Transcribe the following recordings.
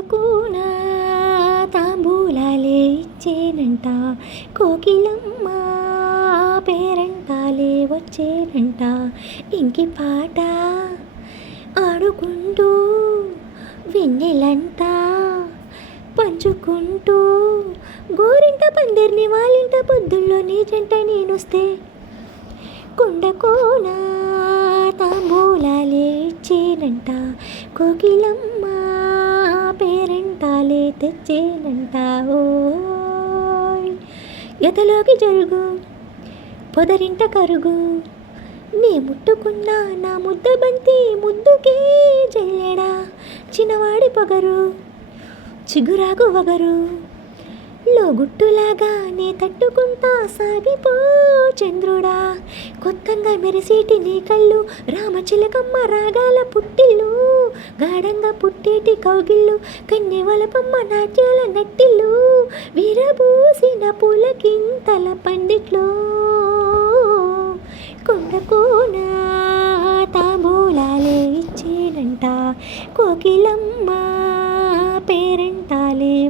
కొండకు తాంబూలాలే ఇచ్చేనంట. కోకిలమ్మ పేరంటాలే వచ్చేనంట. ఇంకి పాట ఆడుకుంటూ వెన్నెలంతా పంచుకుంటూ గోరింట పందిరిని వాళ్ళింట పొద్దుల్లో నీ జంట నేనొస్తే. కొండకోన తాంబూలాలే ఇచ్చేనంట. కోకిలమ్మ పేరంటాలే ఓయ్ ఎదలోకి జరుగు పొదరింట కరుగు. నీ ముట్టుకున్నా నా ముద్ద బంతి ముద్దుకే జల్లెడా. చిన్నవాడి పొగరు చిగురాగు వగరు. గుట్టులాగానే తట్టుకుంటా సాగిపో చంద్రుడా. కొత్తగా మెరిసేటి నీ కళ్ళు రామచిలకమ్మ రాగాల పుట్టిల్లు. గాఢంగా పుట్టేటి కౌగిళ్ళు కన్నెవలపమ్మ నాట్యాల నట్టిల్లు. విరబూసిన పులకింతల పండిట్లో కొండకోన తాంబూలాలే ఇచ్చేనంట కోకిలమ్మ.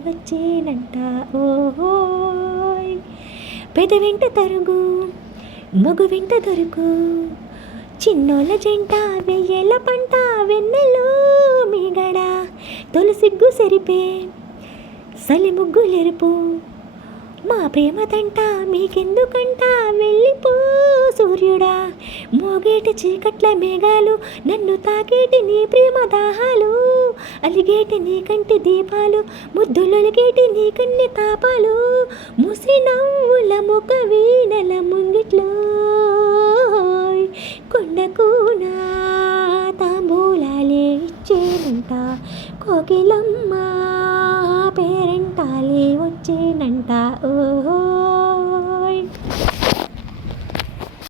వచ్చేనంట. ఓహోయ్. పెద వెంట తరుగు మగు వెంట దొరుకు. చిన్నోళ్ళ జంట వెయ్యేళ్ళ పంట వెన్నెలో మీగడ. తొలి సిగ్గు సెరిపే సలి ముగ్గులెరుపు మా ప్రేమ తంట మీకెందుకంట వెళ్ళిపో సూర్యుడా. మోగేటి చీకట్ల మేఘాలు నన్ను తాకేటి నీ ప్రేమ దాహాలు. అలిగేటి నీ కంటి దీపాలు ముద్దులొలిగేటి నీ కన్ని తాపాలు ముసి నవ్వుల ముఖ వీణల ముంగిట్లో. కొండకు తాంబూలాలే ఇచ్చేనంట కోకిలమ్మ పేరంటాలే వచ్చేనంట. ఓహో